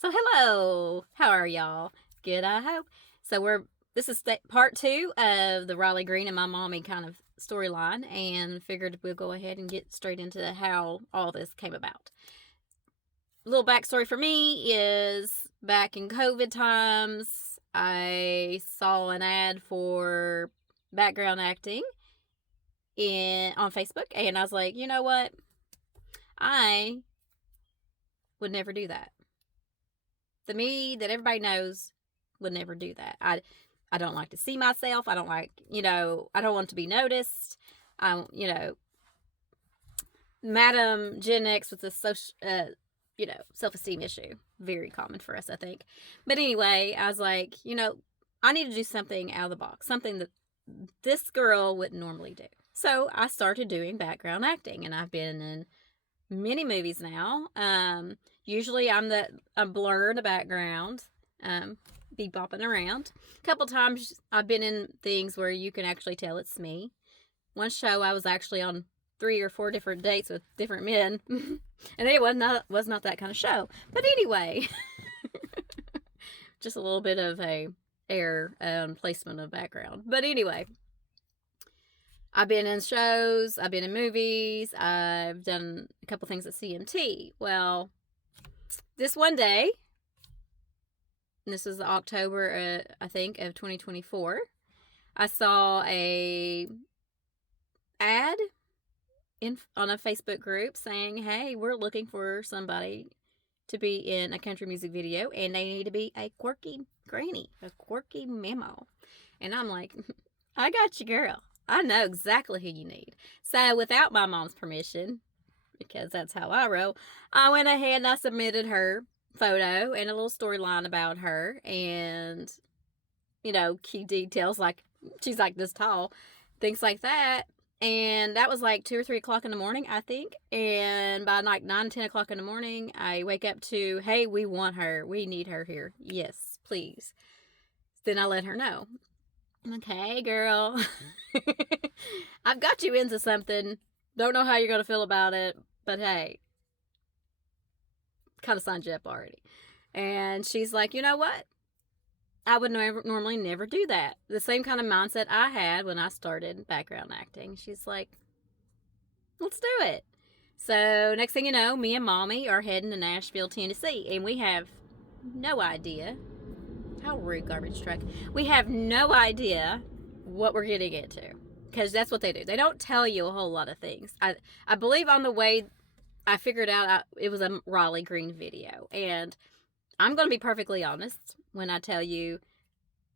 So hello, how are y'all? Good, I hope. So this is part 2 of the Raleigh Green and my mommy kind of storyline, and figured we'll go ahead and get straight into how all this came about. A little backstory for me is back in COVID times, I saw an ad for background acting on Facebook, and I was like, you know what? I would never do that. The me that everybody knows would never do that. I don't like to see myself. I don't like, I don't want to be noticed. Madam Gen X with a social, self-esteem issue. Very common for us, I think. But anyway, I was like, I need to do something out of the box, something that this girl wouldn't normally do. So I started doing background acting, and I've been in many movies now. Usually I'm blurred the background, be bopping around. A couple times I've been in things where you can actually tell it's me. One show I was actually on 3 or 4 different dates with different men, and it was not that kind of show. But anyway, just a little bit of a air placement of background. But anyway, I've been in shows, I've been in movies, I've done a couple things at CMT. Well, this one day, and this was October, I think, of 2024, I saw a ad on a Facebook group saying, hey, we're looking for somebody to be in a country music video, and they need to be a quirky granny, a quirky memo. And I'm like, I got you, girl. I know exactly who you need. So without my mom's permission, because that's how I roll, I went ahead and I submitted her photo and a little storyline about her, and key details like she's like this tall, things like that. And that was like 2 or 3 o'clock in the morning, I think. And by like 9, 10 o'clock in the morning, I wake up to, hey, we want her. We need her here. Yes, please. Then I let her know. Okay, girl. I've got you into something. Don't know how you're going to feel about it, but hey, kind of signed you up already. And she's like, you know what? I would normally never do that. The same kind of mindset I had when I started background acting. She's like, let's do it. So next thing you know, me and Mommy are heading to Nashville, Tennessee, and we have no idea. How rude, garbage truck. We have no idea what we're getting into, because that's what they do. They don't tell you a whole lot of things. I believe on the way I figured out it was a Raleigh Green video, and I'm going to be perfectly honest when I tell you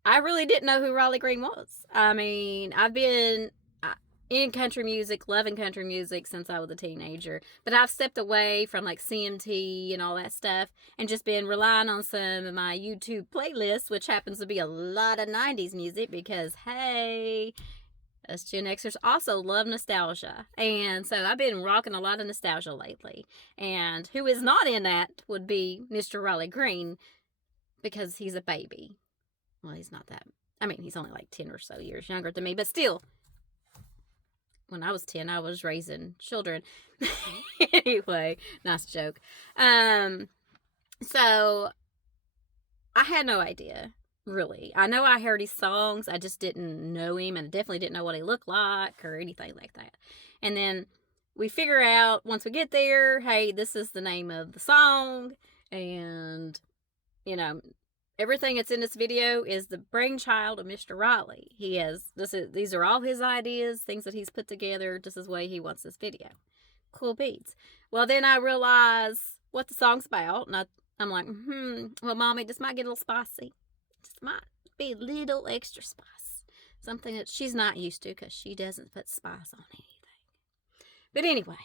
I really didn't know who Raleigh Green was. I mean, I've been in country music, loving country music since I was a teenager, but I've stepped away from like CMT and all that stuff and just been relying on some of my YouTube playlists, which happens to be a lot of 90s music because, hey, us Gen Xers also love nostalgia. And so I've been rocking a lot of nostalgia lately. And who is not in that would be Mr. Raleigh Green, because he's a baby. Well, he's not that. I mean, he's only like 10 or so years younger than me, but still, when I was 10, I was raising children. Anyway, nice joke. So I had no idea, really. I know I heard his songs. I just didn't know him, and I definitely didn't know what he looked like or anything like that. And then we figure out once we get there, hey, this is the name of the song, and everything that's in this video is the brainchild of Mr. Raleigh. These are all his ideas, things that he's put together. This is the way he wants this video. Cool beats. Well, then I realize what the song's about, and I'm like, well, Mommy, this might get a little spicy. This might be a little extra spice. Something that she's not used to, because she doesn't put spice on anything. But anyway,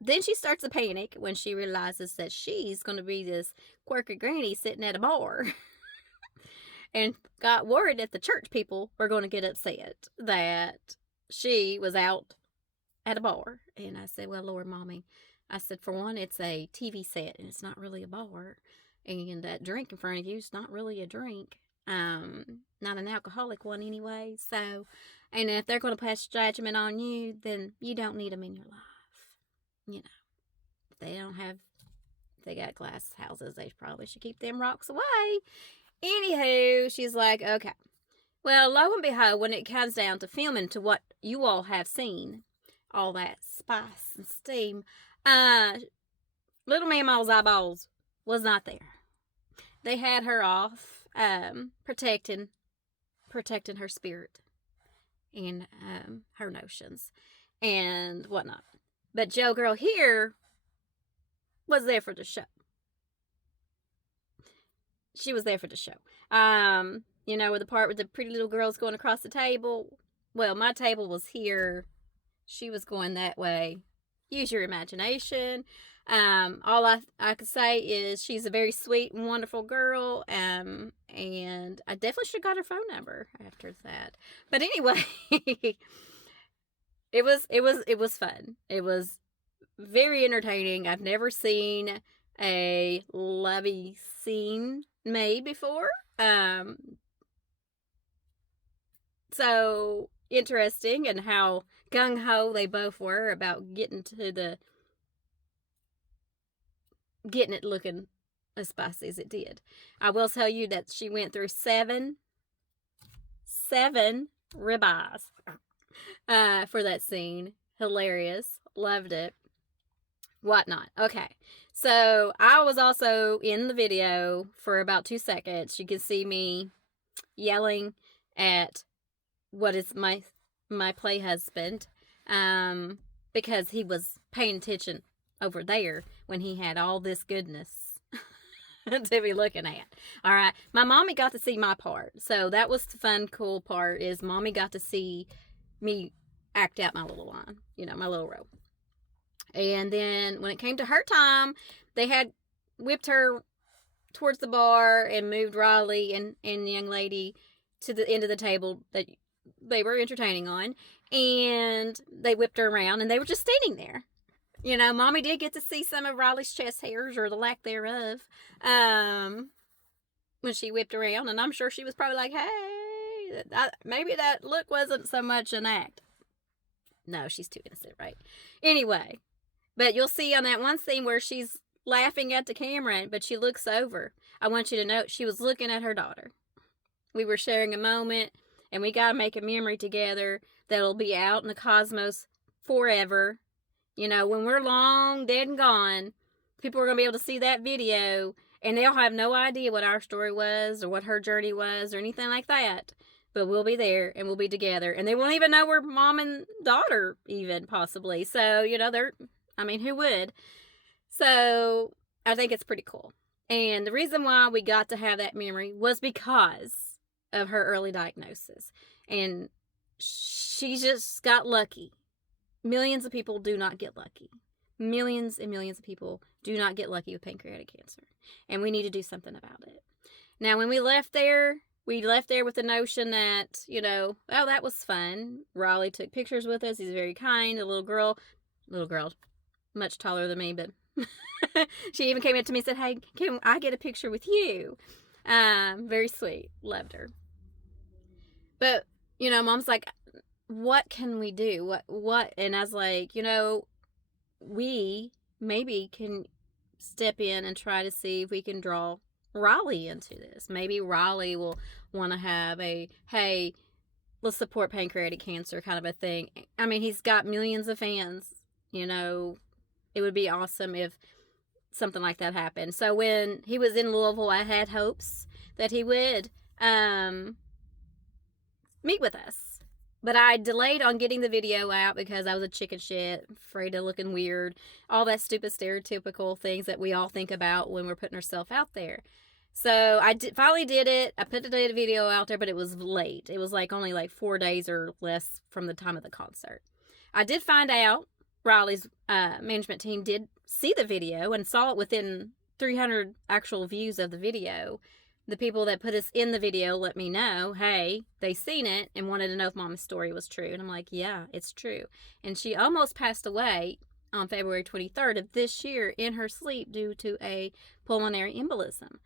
then she starts to panic when she realizes that she's going to be this quirky granny sitting at a bar and got worried that the church people were going to get upset that she was out at a bar. And I said, well, Lord, Mommy, I said, for one, it's a TV set and it's not really a bar. And that drink in front of you is not really a drink. Not an alcoholic one anyway. So, and if they're going to pass judgment on you, then you don't need them in your life. If they don't have If they got glass houses, they probably should keep them rocks away. Anywho, she's like, okay. Well, lo and behold, when it comes down to filming to what you all have seen, all that spice and steam, little Mama's eyeballs was not there. They had her off, protecting her spirit and her notions and whatnot. But Joe Girl here was there for the show. She was there for the show. You know, with the part with the pretty little girls going across the table. Well, my table was here. She was going that way. Use your imagination. All I could say is she's a very sweet and wonderful girl. And I definitely should have got her phone number after that. But anyway, it was fun. It was very entertaining. I've never seen a lovey scene made before. So interesting, and how gung-ho they both were about getting it looking as spicy as it did. I will tell you that she went through seven ribeyes for that scene. Hilarious. Loved it. Whatnot. Okay. So I was also in the video for about 2 seconds. You can see me yelling at what is my play husband, because he was paying attention over there when he had all this goodness to be looking at. All right. My mommy got to see my part. So that was the fun, cool part, is mommy got to see me act out my little line, you know, my little role. And then when it came to her time, they had whipped her towards the bar and moved Riley and the young lady to the end of the table that they were entertaining on. And they whipped her around and they were just standing there. You know, mommy did get to see some of Riley's chest hairs, or the lack thereof, when she whipped around. And I'm sure she was probably like, hey, maybe that look wasn't so much an act. No, she's too innocent, right? Anyway, but you'll see on that one scene where she's laughing at the camera, but she looks over. I want you to note she was looking at her daughter. We were sharing a moment, and we got to make a memory together that'll be out in the cosmos forever. You know, when we're long dead and gone, people are going to be able to see that video, and they'll have no idea what our story was or what her journey was or anything like that. But we'll be there and we'll be together, and they won't even know we're mom and daughter, even possibly. So, you know, who would? So I think it's pretty cool. And the reason why we got to have that memory was because of her early diagnosis. And she just got lucky. Millions of people do not get lucky. Millions and millions of people do not get lucky with pancreatic cancer. And we need to do something about it. Now, when we left there with the notion that, you know, oh, that was fun. Raleigh took pictures with us. He's very kind. The little girl, much taller than me, but she even came up to me and said, hey, can I get a picture with you? Very sweet. Loved her. But, you know, mom's like, what can we do? What? And I was like, you know, we maybe can step in and try to see if we can draw Raleigh into this. Maybe Raleigh will want to have a, hey, let's support pancreatic cancer kind of a thing. I mean, he's got millions of fans. You know, it would be awesome if something like that happened. So when he was in Louisville, I had hopes that he would meet with us. But I delayed on getting the video out because I was a chicken shit, afraid of looking weird, all that stupid stereotypical things that we all think about when we're putting ourselves out there. So I finally did it. I put the video out there, but it was late. It was only 4 days or less from the time of the concert. I did find out Riley's management team did see the video and saw it within 300 actual views of the video. The people that put us in the video let me know, hey, they seen it and wanted to know if Mama's story was true. And I'm like, yeah, it's true. And she almost passed away on February 23rd of this year in her sleep due to a pulmonary embolism.